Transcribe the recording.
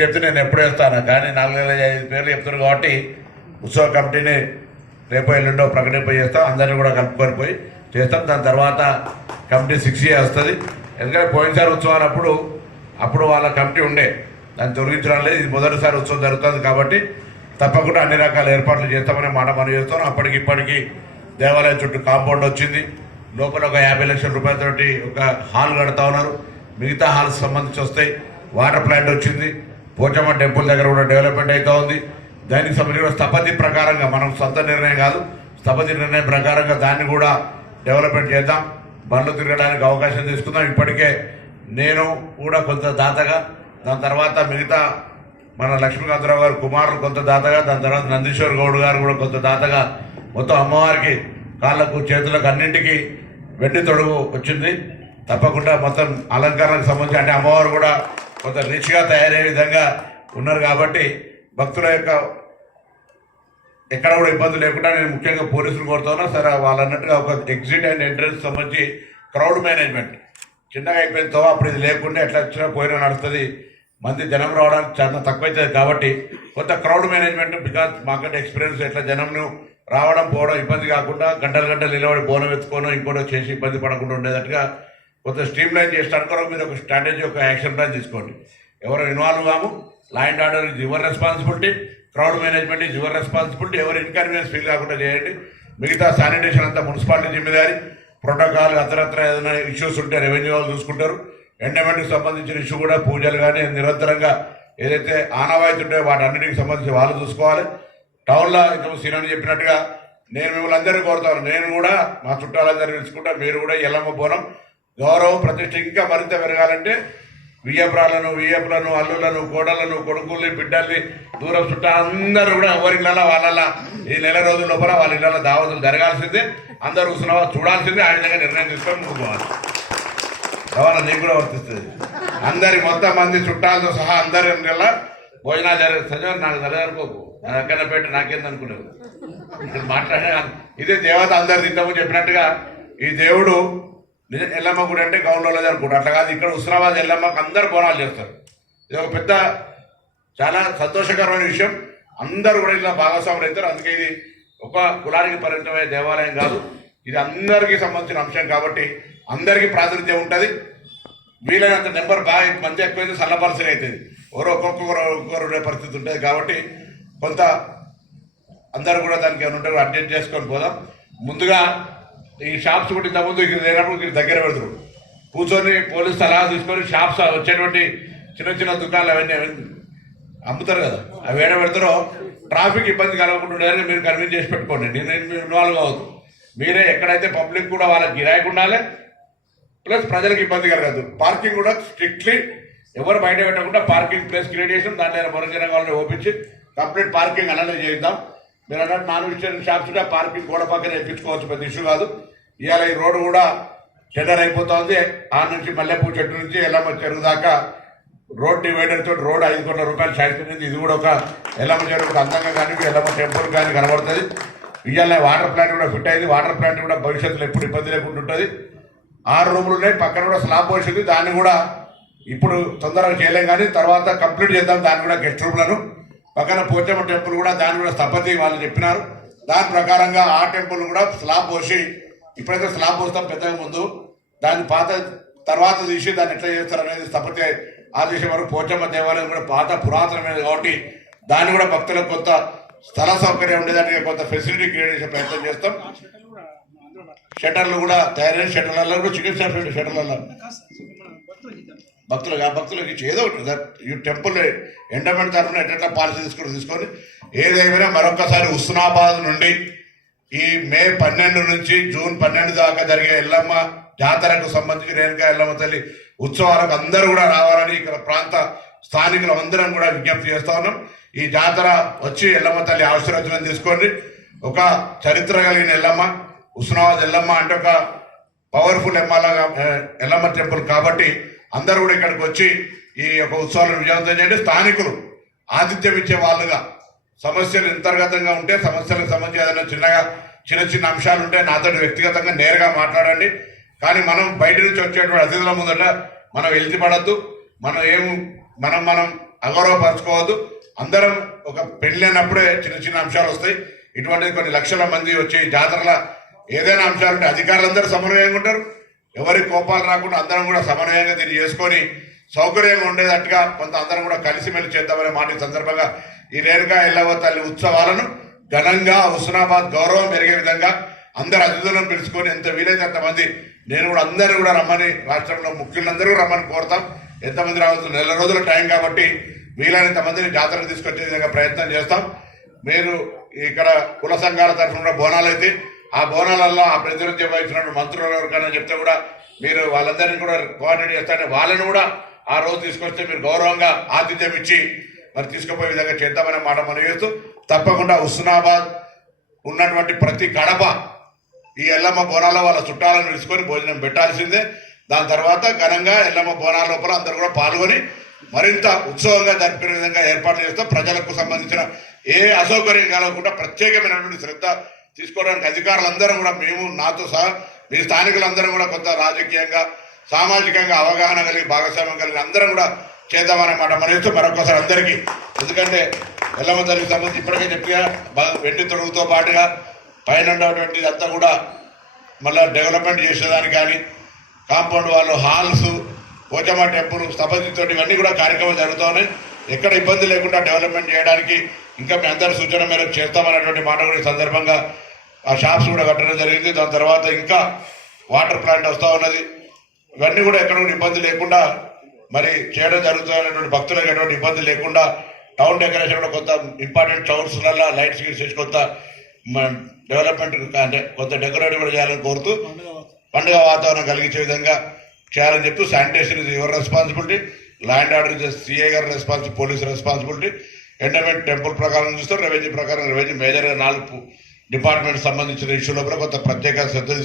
చెప్తే నేను ఎప్పుడు వేస్తాను, కానీ 4,5 పేర్లు చెప్తారు కాబట్టి ఉత్సవ కమిటీని రేపు ఎల్లుండో ప్రకటింప చేస్తాం. అందరినీ కూడా కలుపుకొని పోయి చేస్తాం. దాని తర్వాత కమిటీ 6A వస్తుంది. ఎందుకంటే పోయినసారి ఉత్సవాలు అప్పుడు వాళ్ళ కమిటీ ఉండే, దాన్ని తొలగించడం లేదు. ఇది మొదటిసారి ఉత్సవం జరుగుతుంది కాబట్టి తప్పకుండా అన్ని రకాల ఏర్పాట్లు చేస్తామనే మాట మనం చేస్తాం. ఇప్పటికీ దేవాలయం చుట్టూ కాంపౌండ్ వచ్చింది. లోపల ఒక 50 లక్షల రూపాయలతోటి ఒక హాల్ కడతా ఉన్నారు. మిగతా హాల్స్ సంబంధించి వస్తాయి. వాటర్ ప్లాంట్ వచ్చింది. పోచమ్మ టెంపుల్ దగ్గర కూడా డెవలప్మెంట్ అవుతూ ఉంది. దానికి సంబంధించిన స్థపతి ప్రకారంగా, మనం సొంత నిర్ణయం కాదు, స్థపతి నిర్ణయం ప్రకారంగా దాన్ని కూడా డెవలప్మెంట్ చేద్దాం. బండ్లు తిరగడానికి అవకాశం తీసుకుందాం. ఇప్పటికే నేను కూడా కొంత దాతగా, దాని తర్వాత మిగతా మన లక్ష్మీకాంతరావు గారు కుమారులు కొంత దాతగా, దాని తర్వాత నందీశ్వర్ గౌడ్ గారు కూడా కొంత దాతగా, మొత్తం అమ్మవారికి కాళ్ళకు చేతులకు అన్నింటికి వెండి తొడుగు వచ్చింది. తప్పకుండా మొత్తం అలంకరణకు సంబంధించి అంటే అమ్మవారు కూడా కొంత రిచ్గా తయారయ్యే విధంగా ఉన్నారు కాబట్టి భక్తుల యొక్క ఎక్కడ కూడా ఇబ్బంది లేకుండా నేను ముఖ్యంగా పోలీసులు కోరుతున్నా. సరే, వాళ్ళు అన్నట్టుగా ఒక ఎగ్జిట్ అండ్ ఎంట్రన్స్ సంబంధించి క్రౌడ్ మేనేజ్మెంట్ చిన్నగా అయిపోయిందో అప్పుడు ఇది లేకుండా ఎట్లా వచ్చినా పోయినా నడుస్తుంది. మంది జనం రావడానికి చాలా తక్కువైతుంది కాబట్టి కొంత క్రౌడ్ మేనేజ్మెంట్, బికాజ్ మాకంటే ఎక్స్పీరియన్స్, ఎట్లా జనంను రావడం పోవడం ఇబ్బంది కాకుండా గంటలు నిలబడి బోనం ఎత్తుకోవడం ఇంకోటో చేసి ఇబ్బంది పడకుండా ఉండేటట్టుగా కొంత స్ట్రీమ్ లైన్ చేసడానికి మీరు ఒక స్ట్రాటజీ, ఒక యాక్షన్ ప్లాన్ తీసుకోండి. ఎవరు ఇన్వాల్వ్ కాము. Law and order is your responsibility, crowd management is your responsibility. ఎవరు ఇన్కన్వీనియన్స్ ఫీల్ కాకుండా చేయండి. మిగతా శానిటేషన్ అంతా మున్సిపాలిటీ జిమ్మేదారి. ప్రోటోకాల్ అతరత్ర ఏదైనా ఇష్యూస్ ఉంటే రెవెన్యూ వాళ్ళు చూసుకుంటారు. ఎండమెంట్కి సంబంధించిన ఇష్యూ కూడా పూజలు కానీ నిరంతరంగా ఏదైతే ఆనవాయితీ ఉంటే వాటన్నిటికి సంబంధించి వాళ్ళు చూసుకోవాలి. టౌన్లో ఇంత సీనని చెప్పినట్టుగా నేను మిమ్మల్ని అందరినీ కోరుతాను. నేను కూడా మా చుట్టాలందరినీ తెలుసుకుంటా. మీరు కూడా ఎల్లమ్మ బోనం గౌరవం ప్రతిష్ట ఇంకా మరింత పెరగాలంటే వియ్యపులను అల్లులను కోడలను కొడుకుల్ని బిడ్డల్ని దూరం చుట్టాలందరూ కూడా ఎవరిళ్ళ వాళ్ళ ఈ నెల రోజుల లోపల వాళ్ళ ఇళ్ళ దావతులు జరగాల్సిందే. అందరూ చూడాల్సిందే. ఆ విధంగా నిర్ణయం తీసుకొని ముందుకు పోవాలి. గవర్నర్ నీకు కూడా వర్తిస్తుంది. అందరి మొత్తం మంది చుట్టాలతో సహా అందరి ఇళ్ళ భోజనాలు సజీవం నాకు జరగనుకోకు, నా దగ్గర పెట్టి నాకేందనుకునేవు ఇక్కడ మాట్లాడే. ఇదే దేవత అందరు తింటామని చెప్పినట్టుగా ఈ దేవుడు ఎల్లమ్మ గుడి అంటే గౌన్లో జరుపుకుంటారు. అట్లా కాదు, ఇక్కడ హుస్నాబాద్ ఎల్లమ్మకు అందరు బోనాలు చేస్తారు. ఇది ఒక పెద్ద చాలా సంతోషకరమైన విషయం. అందరూ కూడా ఇలా భాగస్వాములు అవుతారు. అందుకే ఇది ఒక కులానికి పరిమితమైన దేవాలయం కాదు, ఇది అందరికీ సంబంధించిన అంశం కాబట్టి అందరికీ ప్రాతినిధ్యం ఉంటుంది. వీలైనంత నెంబర్ బాగా మంది ఎక్కువైతే సల్లపరసగా అవుతుంది. ఒక్కొక్కరు పరిస్థితి ఉంటుంది కాబట్టి కొంత అందరూ కూడా దానికి ఏమైనా ఉంటే అడ్జస్ట్ చేసుకొని పోదాం. ముందుగా ఈ షాప్స్ కూడా ఇంతకుముందు ఇక్కడ లేనప్పుడు దగ్గర పెడతారు, కూర్చొని పోలీసు సలహా తీసుకొని షాప్స్ వచ్చేటువంటి చిన్న దుకాణాలు అవన్నీ అమ్ముతారు కదా, అవి ఏడ పెడతారో ట్రాఫిక్ ఇబ్బంది కలగకుండా ఉండేదని మీరు కన్విన్స్ చేసి పెట్టుకోండి. నేను ఇన్వాల్వ్ కావద్దు. మీరే ఎక్కడైతే పబ్లిక్ కూడా వాళ్ళకి గిరాయికి ఉండాలి, ప్లస్ ప్రజలకు ఇబ్బంది కలగదు. పార్కింగ్ కూడా స్ట్రిక్ట్లీ ఎవరు బయట పెట్టకుండా పార్కింగ్ ప్లేస్ క్రియేట్ చేసి దాంట్లో మరొక వాళ్ళని ఓపించి కంప్లీట్ పార్కింగ్ అనేది చేద్దాం. మీరు అన్నట్టు నాన్ వెజిటేరియన్ షాప్స్ కూడా పార్కింగ్ గోడ పక్కన వేయించుకోవచ్చు, పెద్ద ఇష్యూ కాదు. ఇవాళ ఈ రోడ్డు కూడా టెండర్ అయిపోతుంది. ఆ నుంచి మల్లెపూ చెట్టు నుంచి ఎల్లమ్మ చెరువు దాకా రోడ్ డివైడర్ తోటి రోడ్ 5 కోట్ల రూపాయలు శాంక్షన్ అయింది. ఇది కూడా ఒక ఎల్లమ్మ చెరువు అందంగా కానీ ఎల్లమ్మ టెంపుల్ కానీ కనబడుతుంది. ఇవాళ వాటర్ ప్లాంట్ కూడా ఫిట్ అయింది. వాటర్ ప్లాంట్ కూడా భవిష్యత్తులో ఎప్పుడు ఇబ్బంది లేకుండా ఉంటుంది. 6 రూములు ఉన్నాయి. పక్కన కూడా స్లాబ్ పోసింది. దాన్ని కూడా ఇప్పుడు తొందరగా చేయలేం, కానీ తర్వాత కంప్లీట్ చేద్దాం. దాన్ని కూడా గెస్ట్ రూమ్లను పక్కన పోచమ్మ టెంపుల్ కూడా దాన్ని కూడా స్థపతి వాళ్ళు చెప్పినారు. దాని ప్రకారంగా ఆ టెంపుల్ కూడా స్లాబ్ పోసి, ఇప్పుడైతే స్లాబ్ పోస్తాం పెద్దగా ముందు, దాన్ని పాత తర్వాత తీసి దాన్ని ఎట్లా చేస్తారు అనేది స్థపతి ఆదేశం వరకు. పోచమ్మ దేవాలయం కూడా పాత పురాతనమైనది కాబట్టి దాన్ని కూడా భక్తులకు కొంత స్థల సౌకర్యం ఉండేదానికి కొంత ఫెసిలిటీ క్రియేట్ చేసే ప్రయత్నం చేస్తాం. షట్టర్లు కూడా తయారైన షట్టర్లలో కూడా చికెన్ షాప్ షట్టర్లలో భక్తులకి ఏదో ఈ టెంపుల్ ఎండమెంట్ తరఫున ఎట్లా పాలసీ తీసుకొని ఏదేమైనా మరొకసారి హుస్నాబాద్ నుండి ఈ మే 12 నుంచి జూన్ 12 దాకా జరిగే ఎల్లమ్మ జాతరకు సంబంధించి రేణుకా ఎల్లమ్మ తల్లి ఉత్సవాలకు అందరూ కూడా రావాలని ఇక్కడ ప్రాంత స్థానికులు అందరం కూడా విజ్ఞప్తి చేస్తా ఉన్నాం. ఈ జాతర వచ్చి ఎల్లమ్మ తల్లి ఆశీర్వచనం తీసుకోండి. ఒక చరిత్ర కలిగిన ఎల్లమ్మ, హుస్నాబాద్ ఎల్లమ్మ అంటే ఒక పవర్ఫుల్ ఎల్లమ్మ టెంపుల్ కాబట్టి అందరూ కూడా ఇక్కడికి వచ్చి ఈ యొక్క ఉత్సవాలను విజయవంతం చేయండి. స్థానికులు ఆతిథ్యం ఇచ్చే వాళ్ళుగా, సమస్యలు అంతర్గతంగా ఉంటే సమస్యలకు సంబంధించి ఏదైనా చిన్న అంశాలు ఉంటే నాతో వ్యక్తిగతంగా నేరుగా మాట్లాడండి. కానీ మనం బయట నుంచి వచ్చేటువంటి అతిథుల ముందట మనం ఎలిజిపడద్దు. మనం అగౌరవపరచుకోవద్దు. అందరం ఒక పెళ్ళైనప్పుడే చిన్న చిన్న అంశాలు వస్తాయి. ఇటువంటి కొన్ని లక్షల మంది వచ్చి జాతరల ఏదైనా అంశాలుంటే అధికారులందరూ సమన్వయంగా ఉంటారు. ఎవరి కోపాలు రాకుండా అందరం కూడా సమన్వయంగా దీన్ని చేసుకొని సౌకర్యంగా ఉండేటట్టుగా కొంత అందరం కూడా కలిసిమెలిసి చేద్దామనే మాట ఈ సందర్భంగా ఈ రేణుకా ఎల్లవ్వ తల్లి ఉత్సవాలను ఘనంగా హుస్నాబాద్ గౌరవం పెరిగే విధంగా అందరు అతిథులను పిలుచుకొని ఎంత వీలైతే అంతమంది నేను కూడా అందరూ కూడా రమ్మని రాష్ట్రంలో ముఖ్యులందరూ రమ్మని కోరుతాం. ఎంతమంది రావచ్చు, నెల రోజుల టైం కాబట్టి వీలైనంత మందిని జాతరకు తీసుకొచ్చే విధంగా ప్రయత్నం చేస్తాం. మీరు ఇక్కడ కుల సంఘాల తరఫున బోనాలు అయితే ఆ బోనాలలో ఆ ప్రతినిధ్యం వహించిన మంత్రులు ఎవరికైనా చెప్తే కూడా మీరు వాళ్ళందరినీ కూడా కోఆర్డినేట్ చేస్తారని వాళ్ళని కూడా ఆ రోజు తీసుకొస్తే మీరు గౌరవంగా ఆతిథ్యం ఇచ్చి మరి తీసుకుపోయే విధంగా చేద్దామనే మాట మనం చేస్తూ తప్పకుండా హుస్నాబాద్ ఉన్నటువంటి ప్రతి కడప ఈ ఎల్లమ్మ బోనాల వాళ్ళ చుట్టాలను పిలుచుకొని భోజనం పెట్టాల్సిందే. దాని తర్వాత ఘనంగా ఎల్లమ్మ బోనాల లోపల అందరూ కూడా పాల్గొని మరింత ఉత్సవంగా జరుపుకునే విధంగా ఏర్పాటు చేస్తాం. ప్రజలకు సంబంధించిన ఏ అసౌకర్యం కలగకుండా ప్రత్యేకమైనటువంటి శ్రద్ధ తీసుకోవడానికి అధికారులందరం కూడా మేము నాతో సహా మీ స్థానికులందరం కూడా కొంత రాజకీయంగా సామాజికంగా అవగాహన కలిగి భాగస్వామ్యం కలిగి అందరం కూడా చేద్దామన్నమాట మరియు మరొకసారి అందరికీ. ఎందుకంటే ఎల్లమ్మ తల్లికి సంబంధించి ఇప్పటికే చెప్పిగా వెండి తొడుగుతో పాటుగా పైన ఉన్నటువంటి అంతా కూడా మళ్ళీ డెవలప్మెంట్ చేసేదానికి కానీ కాంపౌండ్ వాళ్ళు హాల్స్ పోచమ్మ టెంపుల్ స్థపతితో ఇవన్నీ కూడా కార్యక్రమాలు జరుగుతున్నాయి. ఎక్కడ ఇబ్బంది లేకుండా డెవలప్మెంట్ చేయడానికి ఇంకా మీ అందరి సూచన మేరకు చేస్తామనేటువంటి మాట కూడా ఈ సందర్భంగా ఆ షాప్స్ కూడా కట్టడం జరిగింది. దాని తర్వాత ఇంకా వాటర్ ప్లాంట్ వస్తూ ఉన్నది. ఇవన్నీ కూడా ఎక్కడ కూడా ఇబ్బంది లేకుండా మరి చేయడం జరుగుతున్నటువంటి భక్తులకు ఎటువంటి ఇబ్బంది లేకుండా టౌన్ డెకరేషన్ కూడా కొంత ఇంపార్టెంట్ టౌన్స్లలో లైట్స్ చేసి కొంత డెవలప్మెంట్ అంటే కొంత డెకరేట్ కూడా చేయాలని కోరుతూ పండుగ వాతావరణం కలిగించే విధంగా చేయాలని చెప్తూ sanitation is your responsibility, land order is CI గారి responsibility, police responsibility, endowment temple ప్రకారం చూస్తారు, రెవెన్యూ ప్రకారం రెవెన్యూ మేజర్గా 4 డిపార్ట్మెంట్ సంబంధించిన ఇష్యూలో కూడా కొంత ప్రత్యేక శ్రద్ధ